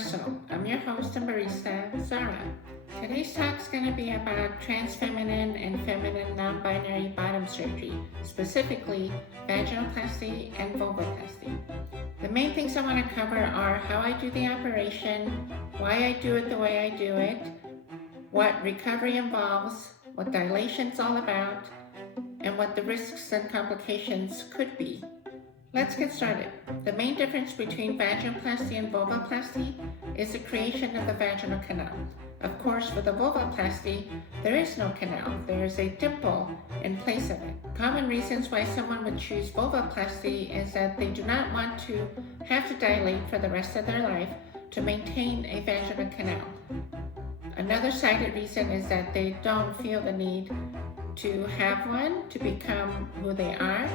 Espresso. I'm your host and barista, Zara. Today's talk is going to be about trans feminine and feminine non-binary bottom surgery, specifically vaginoplasty and vulvoplasty. The main things I want to cover are how I do the operation, why I do it the way I do it, what recovery involves, what dilation is all about, and what the risks and complications could be. Let's get started. The main difference between vaginoplasty and vulvoplasty is the creation of the vaginal canal. Of course, for the vulvoplasty, there is no canal. There is a dimple in place of it. Common reasons why someone would choose vulvoplasty is that they do not want to have to dilate for the rest of their life to maintain a vaginal canal. Another cited reason is that they don't feel the need to have one to become who they are,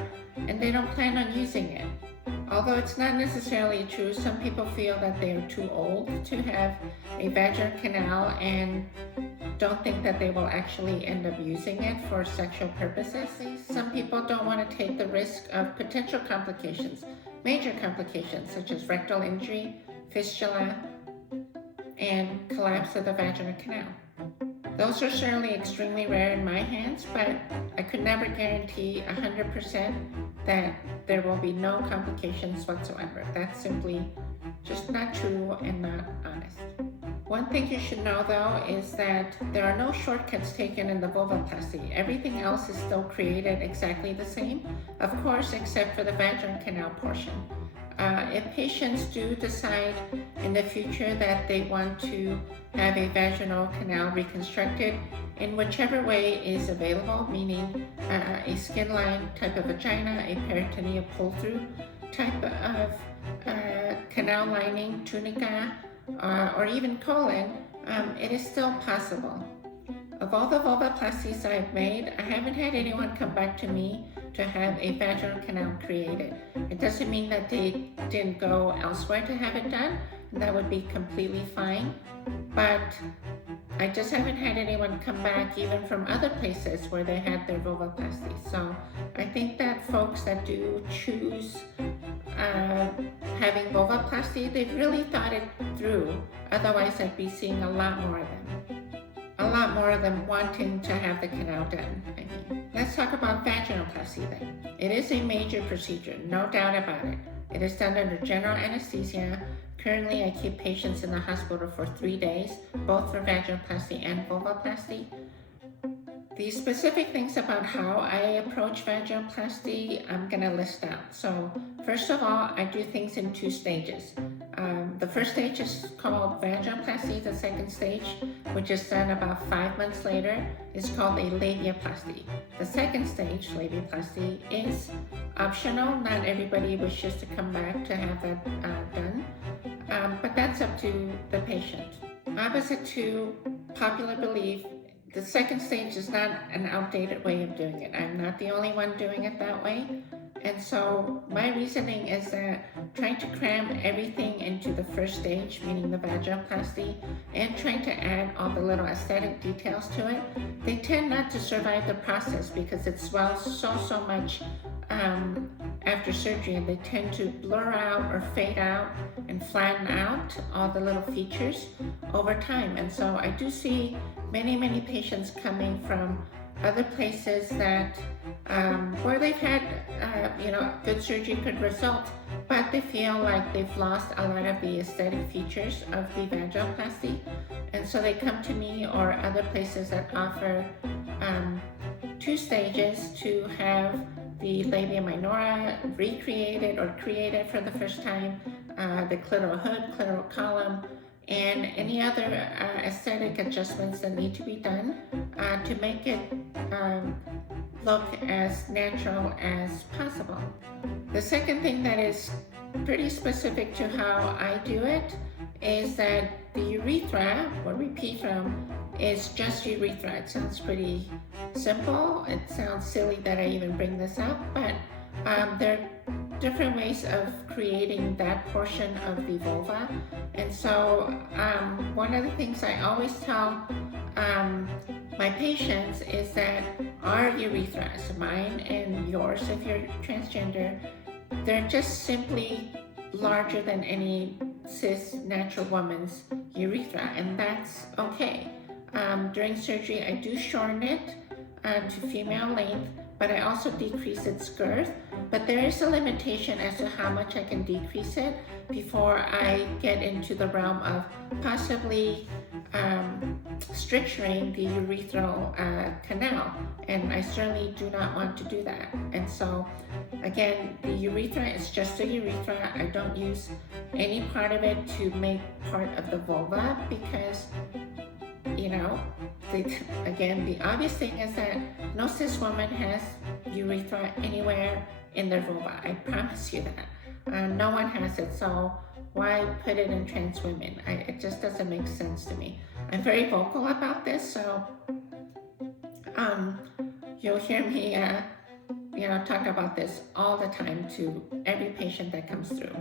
and they don't plan on using it. Although it's not necessarily true, some people feel that they are too old to have a vaginal canal and don't think that they will actually end up using it for sexual purposes. Some people don't want to take the risk of potential complications, major complications such as rectal injury, fistula, and collapse of the vaginal canal. Those are certainly extremely rare in my hands, but I could never guarantee 100% that there will be no complications whatsoever. That's simply just not true and not honest. One thing you should know though is that there are no shortcuts taken in the vulvoplasty. Everything else is still created exactly the same, of course, except for the vaginal canal portion. If patients do decide in the future that they want to have a vaginal canal reconstructed in whichever way is available, meaning a skin line type of vagina, a peritoneal pull-through type of canal lining, tunica, or even colon, it is still possible. Of all the vulvoplasties I've made, I haven't had anyone come back to me to have a vaginal canal created. It doesn't mean that they didn't go elsewhere to have it done. That would be completely fine. But I just haven't had anyone come back even from other places where they had their vulvoplasty. So I think that folks that do choose having vulvoplasty, they've really thought it through. Otherwise, I'd be seeing a lot more of them. A lot more of them wanting to have the canal done, I mean. Let's talk about vaginoplasty then. It is a major procedure, no doubt about it. It is done under general anesthesia. Currently, I keep patients in the hospital for 3 days, both for vaginoplasty and vulvoplasty. The specific things about how I approach vaginoplasty, I'm gonna list out. So first of all, I do things in 2 stages. The first stage is called vaginoplasty. The second stage, which is done about 5 months later, is called a labiaplasty. The second stage, labiaplasty, is optional. Not everybody wishes to come back to have that done, but that's up to the patient. Opposite to popular belief, the second stage is not an outdated way of doing it. I'm not the only one doing it that way. And so my reasoning is that trying to cram everything into the first stage, meaning the vaginoplasty, and trying to add all the little aesthetic details to it, they tend not to survive the process because it swells so much after surgery, and they tend to blur out or fade out and flatten out all the little features over time. And so I do see many patients coming from other places that where they've had good surgery, good result, but they feel like they've lost a lot of the aesthetic features of the vaginoplasty, and so they come to me or other places that offer 2 stages to have the labia minora recreated or created for the first time, the clitoral hood, clitoral column, and any other aesthetic adjustments that need to be done to make it look as natural as possible. The second thing that is pretty specific to how I do it is that the urethra, where we pee from, is just urethra. It sounds pretty simple. It sounds silly that I even bring this up, but there are different ways of creating that portion of the vulva. And so one of the things I always tell my patients is that our urethras, mine and yours if you're transgender, they're just simply larger than any cis natural woman's urethra, and that's okay. During surgery, I do shorten it to female length, but I also decrease its girth. But there is a limitation as to how much I can decrease it before I get into the realm of possibly stricturing the urethral canal, and I certainly do not want to do that. And so again, the urethra is just a urethra. I don't use any part of it to make part of the vulva because, you know, again, the obvious thing is that no cis woman has urethra anywhere in their vulva. I promise you that. No one has it, so why put it in trans women? It just doesn't make sense to me. I'm very vocal about this, so you'll hear me talk about this all the time to every patient that comes through.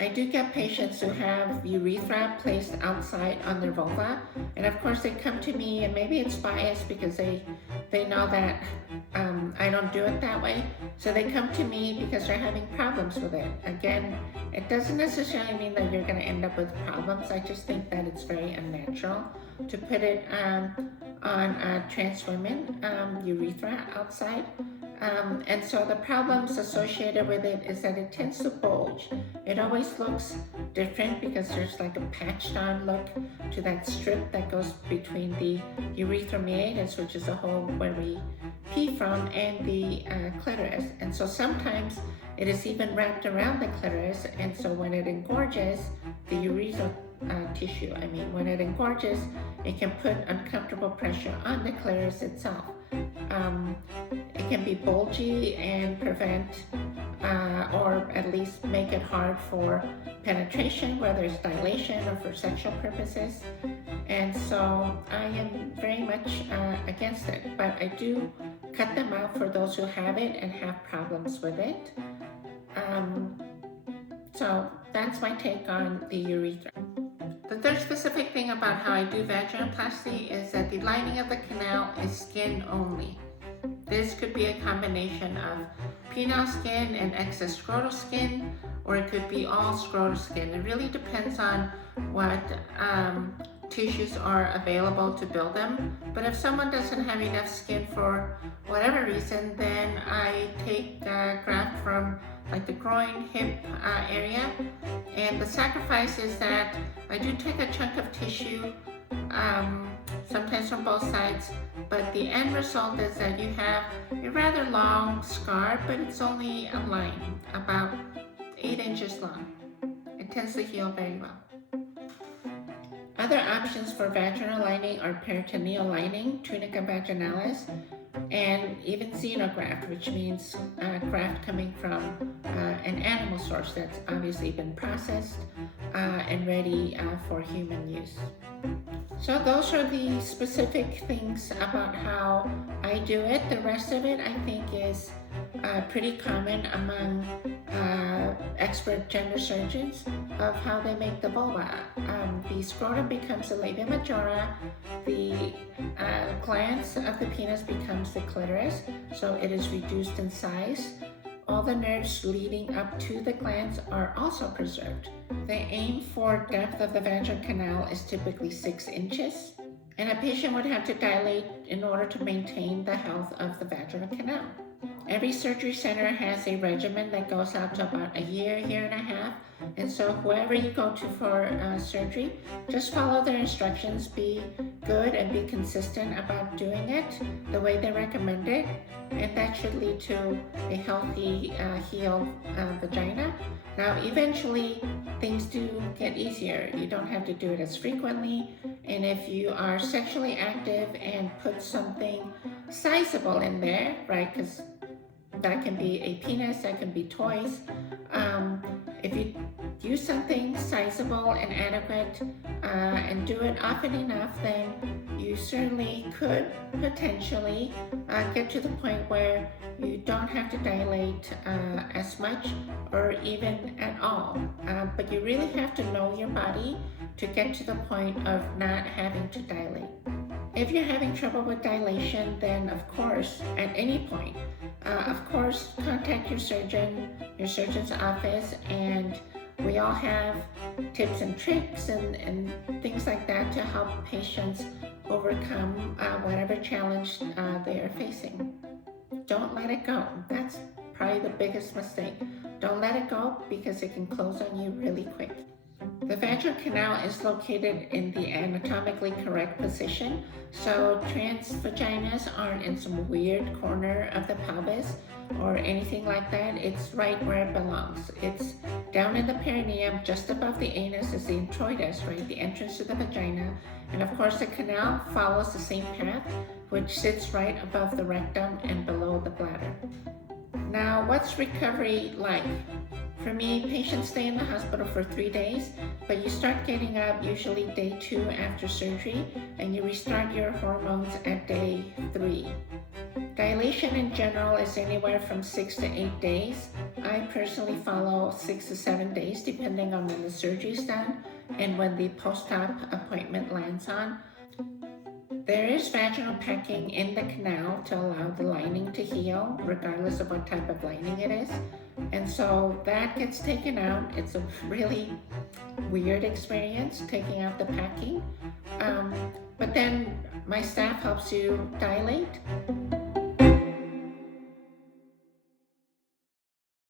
I do get patients who have urethra placed outside on their vulva, and of course they come to me, and maybe it's biased because they know that I don't do it that way, so they come to me because they're having problems with it. Again, it doesn't necessarily mean that you're going to end up with problems. I just think that it's very unnatural to put it on trans women urethra outside. And so the problems associated with it is that it tends to bulge. It always looks different because there's like a patched on look to that strip that goes between the urethra meatus, which is the hole where we pee from, and the clitoris. And so sometimes it is even wrapped around the clitoris, and so when it engorges the urethral tissue, when it engorges, it can put uncomfortable pressure on the clitoris itself. It can be bulgy and prevent or at least make it hard for penetration, whether it's dilation or for sexual purposes. And so I am very much against it, but I do cut them out for those who have it and have problems with it. So that's my take on the urethra. The third specific thing about how I do vaginoplasty is that the lining of the canal is skin only. This could be a combination of penile skin and excess scrotal skin, or it could be all scrotal skin. It really depends on what tissues are available to build them. But if someone doesn't have enough skin for whatever reason, then I take graft from like the groin, hip area. And the sacrifice is that I do take a chunk of tissue, sometimes from both sides, but the end result is that you have a rather long scar, but it's only a line, about 8 inches long. It tends to heal very well. Other options for vaginal lining are peritoneal lining, tunica vaginalis, and even xenograft, which means graft coming from an animal source that's obviously been processed and ready for human use. So those are the specific things about how I do it. The rest of it I think is pretty common among expert gender surgeons of how they make the vulva. The scrotum becomes the labia majora, the glans of the penis becomes the clitoris, so it is reduced in size. All the nerves leading up to the glans are also preserved. The aim for depth of the vaginal canal is typically 6 inches, and a patient would have to dilate in order to maintain the health of the vaginal canal. Every surgery center has a regimen that goes out to about a year and a half, and so whoever you go to for surgery, just follow their instructions, be good and be consistent about doing it the way they recommend it, and that should lead to a healthy, healed vagina. Now, eventually, things do get easier. You don't have to do it as frequently, and if you are sexually active and put something sizable in there, right, because that can be a penis, that can be toys. If you use something sizable and adequate and do it often enough, then you certainly could potentially get to the point where you don't have to dilate as much or even at all. But you really have to know your body to get to the point of not having to dilate. If you're having trouble with dilation, then of course, at any point, contact your surgeon's office, and we all have tips and tricks and things like that to help patients overcome whatever challenge they are facing. Don't let it go. That's probably the biggest mistake. Don't let it go because it can close on you really quick. The vaginal canal is located in the anatomically correct position, so trans vaginas aren't in some weird corner of the pelvis or anything like that. It's right where it belongs. It's down in the perineum, just above the anus is the introitus, right, the entrance to the vagina. And of course the canal follows the same path, which sits right above the rectum and below the bladder. Now, what's recovery like? For me, patients stay in the hospital for 3 days, but you start getting up usually day 2 after surgery, and you restart your hormones at day 3. Dilation in general is anywhere from 6 to 8 days. I personally follow 6 to 7 days, depending on when the surgery is done and when the post-op appointment lands on. There is vaginal packing in the canal to allow the lining to heal, regardless of what type of lining it is. And so that gets taken out. It's a really weird experience, taking out the packing. But then my staff helps you dilate.